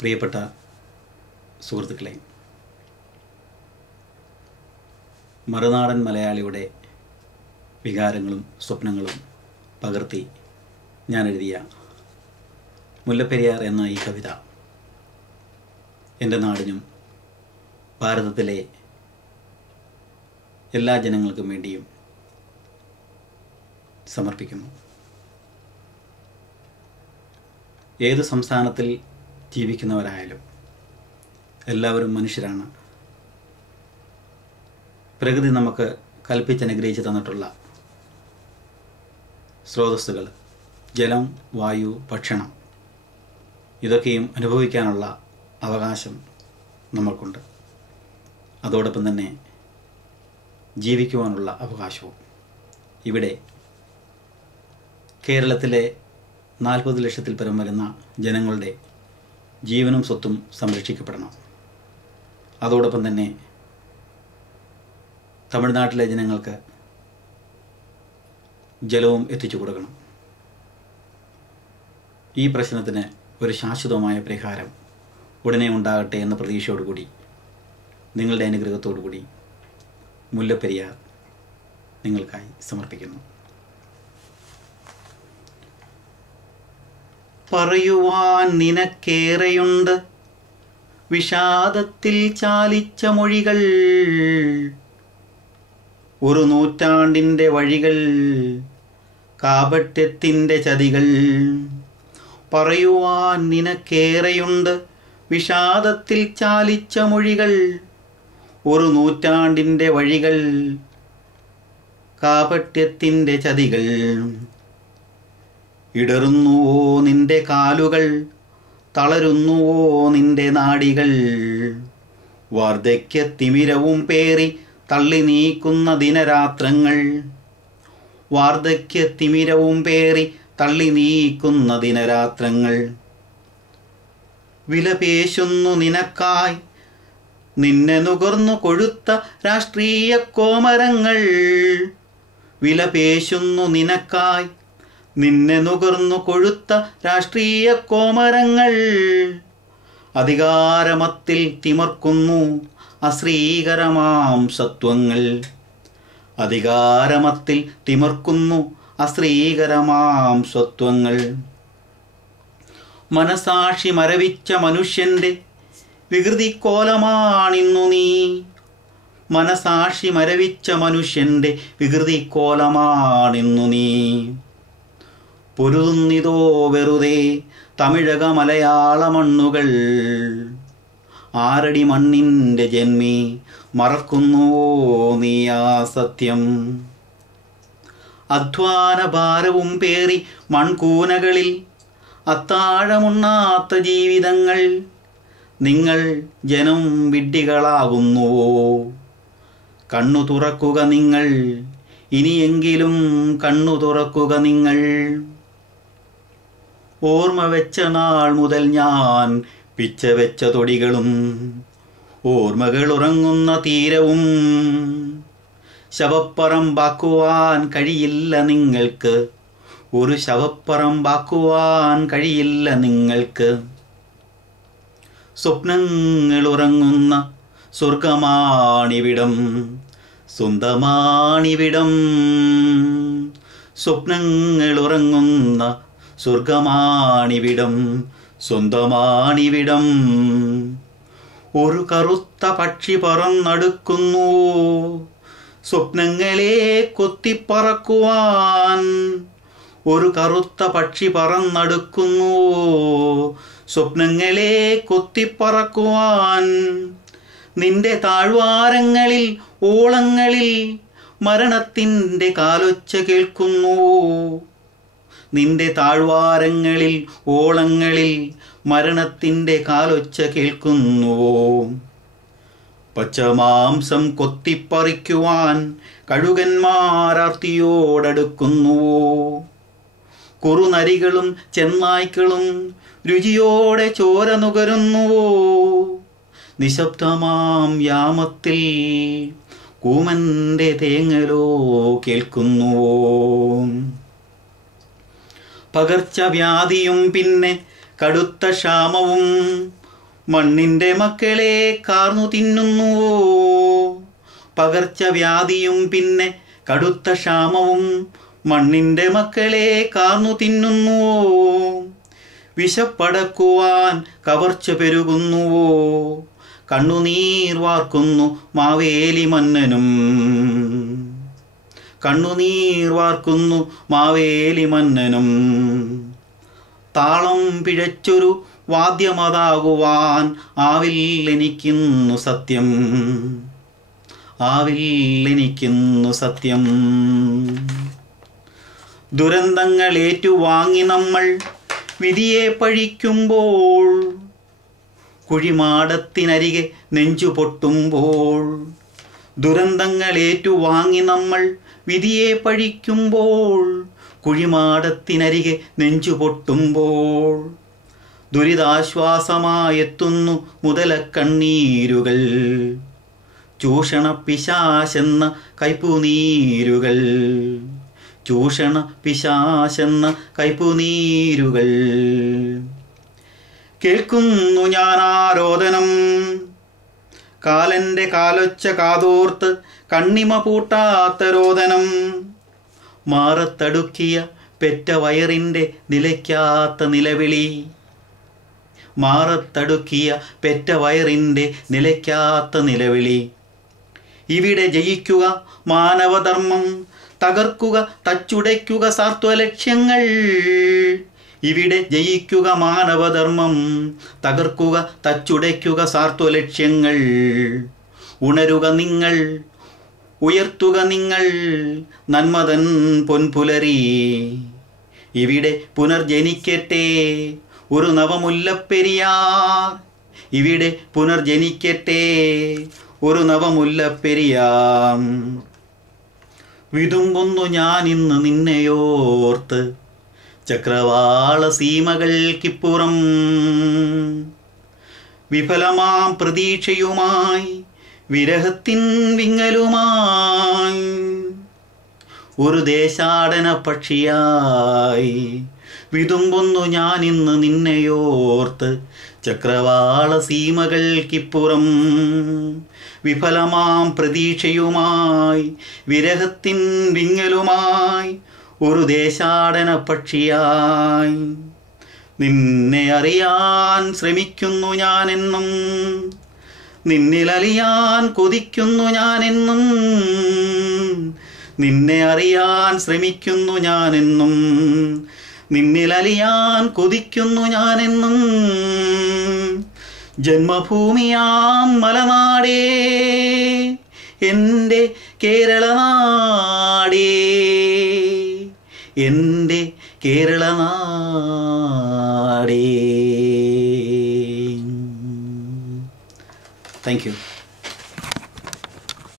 പ്രിയപ്പെട്ട സുഹൃത്തുക്കളെ, മറുനാടൻ മലയാളിയുടെ വികാരങ്ങളും സ്വപ്നങ്ങളും പകർത്തി ഞാൻ എഴുതിയ മുല്ലപ്പെരിയാർ എന്ന ഈ കവിത എൻ്റെ നാടിനും ഭാരതത്തിലെ എല്ലാ ജനങ്ങൾക്കും വേണ്ടിയും സമർപ്പിക്കുന്നു. ഏത് സംസ്ഥാനത്തിൽ ജീവിക്കുന്നവരായാലും എല്ലാവരും മനുഷ്യരാണ്. പ്രകൃതി നമുക്ക് കൽപ്പിച്ചനുഗ്രഹിച്ച് തന്നിട്ടുള്ള സ്രോതസ്സുകൾ, ജലം, വായു, ഭക്ഷണം, ഇതൊക്കെയും അനുഭവിക്കാനുള്ള അവകാശം നമ്മൾക്കുണ്ട്. അതോടൊപ്പം തന്നെ ജീവിക്കുവാനുള്ള അവകാശവും. ഇവിടെ കേരളത്തിലെ 40 ലക്ഷത്തിൽ പരം വരുന്ന ജനങ്ങളുടെ ജീവനും സ്വത്തും സംരക്ഷിക്കപ്പെടണം. അതോടൊപ്പം തന്നെ തമിഴ്നാട്ടിലെ ജനങ്ങൾക്ക് ജലവും എത്തിച്ചു കൊടുക്കണം. ഈ പ്രശ്നത്തിന് ഒരു ശാശ്വതമായ പരിഹാരം ഉടനെ ഉണ്ടാകട്ടെ എന്ന പ്രതീക്ഷയോടുകൂടി, നിങ്ങളുടെ അനുഗ്രഹത്തോടുകൂടി മുല്ലപ്പെരിയാർ നിങ്ങൾക്കായി സമർപ്പിക്കുന്നു. പറയുവാൻ നിനക്കേറെയുണ്ട് വിഷാദത്തിൽ ചാലിച്ച മൊഴികൾ, ഒരു നൂറ്റാണ്ടിൻ്റെ വഴികൾ, കാപട്യത്തിൻ്റെ ചതികൾ. പറയുവാൻ നിനക്കേറെയുണ്ട് വിഷാദത്തിൽ ചാലിച്ച മൊഴികൾ, ഒരു നൂറ്റാണ്ടിൻ്റെ വഴികൾ, കാപട്യത്തിൻ്റെ ചതികൾ. ഇടറുന്നുവോ നിന്റെ കാലുകൾ, തളരുന്നുവോ നിന്റെ നാഡികൾ, വാർദ്ധക്യത്തിമിരവും പേറി തള്ളി നീക്കുന്ന ദിനരാത്രങ്ങൾ, വാർദ്ധക്യത്തിമിരവും പേറി തള്ളി നീക്കുന്ന ദിനരാത്രങ്ങൾ. വിലപേശുന്നു നിനക്കായി നിന്നെ നുകർന്നു കൊഴുത്ത രാഷ്ട്രീയ കോമരങ്ങൾ, വിലപേശുന്നു നിനക്കായി നിന്നെ നുകർന്നു കൊഴുത്ത രാഷ്ട്രീയ കോമരങ്ങൾ. അധികാരമത്തിൽ തിമർക്കുന്നു അശ്രീകരമാം സത്വങ്ങൾ, അധികാരമത്തിൽ തിമർക്കുന്നു അശ്രീകരമാം സ്വത്വങ്ങൾ. മനസാക്ഷി മരവിച്ച മനുഷ്യൻ്റെ വികൃതിക്കോലമാണിന്നു നീ, മനസാക്ഷി മരവിച്ച മനുഷ്യൻ്റെ വികൃതിക്കോലമാണിന്നു നീ. പൊരുതുന്നിതോ വെറുതെ തമിഴക മലയാള മണ്ണുകൾ, ആരടി മണ്ണിൻ്റെ ജന്മി മറക്കുന്നുവോ നീ ആ സത്യം. അധ്വാന ഭാരവും പേറി മൺകൂനകളിൽ അത്താഴമുണ്ണാത്ത ജീവിതങ്ങൾ, നിങ്ങൾ ജനം വിഡ്ഢികളാകുന്നുവോ. കണ്ണു തുറക്കുക നിങ്ങൾ, ഇനിയെങ്കിലും കണ്ണു തുറക്കുക നിങ്ങൾ. ഓർമ്മ വെച്ച നാൾ മുതൽ ഞാൻ പിച്ച വെച്ച തൊടികളും ഓർമ്മകൾ ഉറങ്ങുന്ന തീരവും, ശവപ്പറമ്പാക്കുവാൻ കഴിയില്ല നിങ്ങൾക്ക്, ഒരു ശവപ്പറമ്പാക്കുവാൻ കഴിയില്ല നിങ്ങൾക്ക്. സ്വപ്നങ്ങൾ ഉറങ്ങുന്ന സ്വർഗമാണിവിടം, സ്വന്തമാണിവിടം. സ്വപ്നങ്ങൾ ഉറങ്ങുന്ന സ്വർഗമാണിവിടം, സ്വന്തമാണിവിടം. ഒരു കറുത്ത പക്ഷി പറന്നടുക്കുന്നു സ്വപ്നങ്ങളെ കൊത്തിപ്പറക്കുവാൻ, ഒരു കറുത്ത പക്ഷി പറന്നടുക്കുന്നു സ്വപ്നങ്ങളെ കൊത്തിപ്പറക്കുവാൻ. നിന്റെ താഴ്വാരങ്ങളിൽ ഓളങ്ങളിൽ മരണത്തിൻ്റെ കാലൊച്ച കേൾക്കുന്നു, നിന്റെ താഴ്വാരങ്ങളിൽ ഓളങ്ങളിൽ മരണത്തിൻ്റെ കാലൊച്ച കേൾക്കുന്നുവോ. പച്ചമാംസം കൊത്തിപ്പറിക്കുവാൻ കഴുകന്മാരാർത്തിയോടടുക്കുന്നുവോ. കുറുനരികളും ചെന്നായ്ക്കളും രുചിയോടെ ചോര നുകരുന്നുവോ. നിശബ്ദമാം യാമത്തിൽ കൂമന്റെ തേങ്ങലോ കേൾക്കുന്നുവോ. പകർച്ചവ്യാധിയും പിന്നെ കടുത്ത ക്ഷാമവും മണ്ണിൻ്റെ മക്കളെ കാർന്നു തിന്നുന്നുവോ? പകർച്ചവ്യാധിയും പിന്നെ കടുത്ത ക്ഷാമവും മണ്ണിൻ്റെ മക്കളെ കാർന്നു തിന്നുന്നുവോ? വിശപ്പടക്കുവാൻ കവർച്ച പെരുകുന്നുവോ? കണ്ണുനീർ വാർക്കുന്നു മാവേലി മന്നനും. കണ്ണുനീർ വാർക്കുന്നു മാവേലി മന്നനും. താളം പിഴച്ചൊരു വാദ്യമതാകുവാൻ ആവില്ലെനിക്കിന്നു സത്യം. ആവില്ലെനിക്കിന്നു സത്യം. ദുരന്തങ്ങൾ ഏറ്റുവാങ്ങി നമ്മൾ വിധിയെ പഴിക്കുമ്പോൾ, കുഴിമാടത്തിനരികെ നെഞ്ചു പൊട്ടുമ്പോൾ. ദുരന്തങ്ങൾ ഏറ്റുവാങ്ങി നമ്മൾ വിധിയെ പഴിക്കുമ്പോൾ, കുഴിമാടത്തിനരികെ നെഞ്ചു പൊട്ടുമ്പോൾ. ദുരിതാശ്വാസമായെത്തുന്നു മുതലക്കണ്ണീരുകൾ, ചൂഷണ പിശാചെന്ന കൈപ്പുനീരുകൾ. ചൂഷണ പിശാചെന്ന കൈപ്പുനീരുകൾ. കേൾക്കുന്നു ഞാനാരോദനം, കാലൻ്റെ കാലൊച്ച കാതോർത്ത് കണ്ണിമ പൂട്ടാത്ത രോദനം. മാറത്തടുക്കിയ പെറ്റ വയറിൻ്റെ നിലയ്ക്കാത്ത നിലവിളി. മാറത്തടുക്കിയ പെറ്റ വയറിൻ്റെ നിലയ്ക്കാത്ത നിലവിളി. ഇവിടെ ജയിക്കുക മാനവധർമ്മം, തകർക്കുക തച്ചുടയ്ക്കുക സാർത്വലക്ഷ്യങ്ങൾ. ഇവിടെ ജയിക്കുക മാനവധർമ്മം, തകർക്കുക തച്ചുടയ്ക്കുക സാർത്വലക്ഷ്യങ്ങൾ. ഉണരുക നിങ്ങൾ, ഉയർത്തുക നിങ്ങൾ നന്മതൻ പൊൻപുലരി. ഇവിടെ പുനർജനിക്കട്ടെ ഒരു നവമുല്ലപ്പെരിയാർ. ഇവിടെ പുനർജനിക്കട്ടെ ഒരു നവമുല്ലപ്പെരിയാർ. വിതുമ്പുന്നു ഞാനിന്ന് നിന്നെയോർത്ത് ചക്രവാള സീമകൾക്കിപ്പുറം. വിഫലമാം പ്രതീക്ഷയുമായി വിരഹത്തിൻ വിങ്ങലുമായി ഒരു ദേശാടന പക്ഷിയായി വിതുമ്പുന്നു ഞാനിന്ന് നിന്നെയോർത്ത് ചക്രവാള സീമകൾക്കിപ്പുറം. വിഫലമാം പ്രതീക്ഷയുമായി വിരഹത്തിൻ വിങ്ങലുമായി ഒരു ദേശാടന പക്ഷിയായി. നിന്നെ അറിയാൻ ശ്രമിക്കുന്നു ഞാനെന്നും, നിന്നിലലിയാൻ കൊതിക്കുന്നു ഞാനെന്നും. നിന്നെ അറിയാൻ ശ്രമിക്കുന്നു ഞാനെന്നും, നിന്നിലലിയാൻ കൊതിക്കുന്നു ഞാനെന്നും. ജന്മഭൂമിയാം മലനാടേ, എൻ്റെ കേരളനാടേ, എൻ്റെ കേരളനാടേ. Thank you.